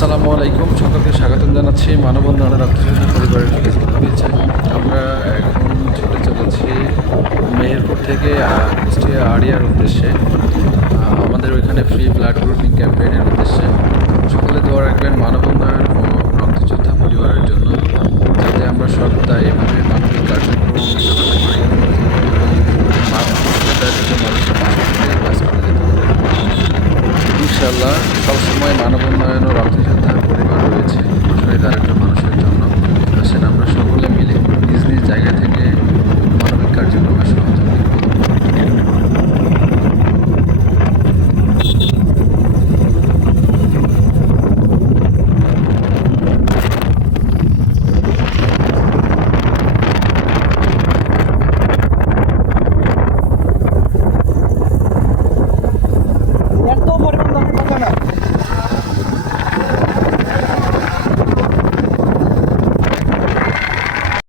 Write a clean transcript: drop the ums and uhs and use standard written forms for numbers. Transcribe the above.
আসসালামু আলাইকুম, সকলকে স্বাগতম জানাচ্ছি মানব উন্নয়ন রক্তযোদ্ধা পরিবারের ফেসবুক পেজে। আমরা এখন ছুটে চলেছি মেহেরপুর থেকে কুষ্টিয়া আড়িয়ার উদ্দেশ্যে। আমাদের ওইখানে ফ্রি ব্লাড গ্রুপিং ক্যাম্পেইনের উদ্দেশ্যে সকলে দোয়া রাখবেন মানব উন্নয়ন ও রক্তযোদ্ধা পরিবারের জন্য, যাতে আমরা সর্বদা এভাবে মানবিক কার্যক্রম চালাতে পারি এবং মানুষের পাশে থেকে কাজ করে যেতে পারি। ইনশাআল্লাহ সবসময় মানব উন্নয়ন ও রক্তযোদ্ধা পরিবার রয়েছে অসহায় দারিদ্র মানুষের জন্য। আসেন আমরা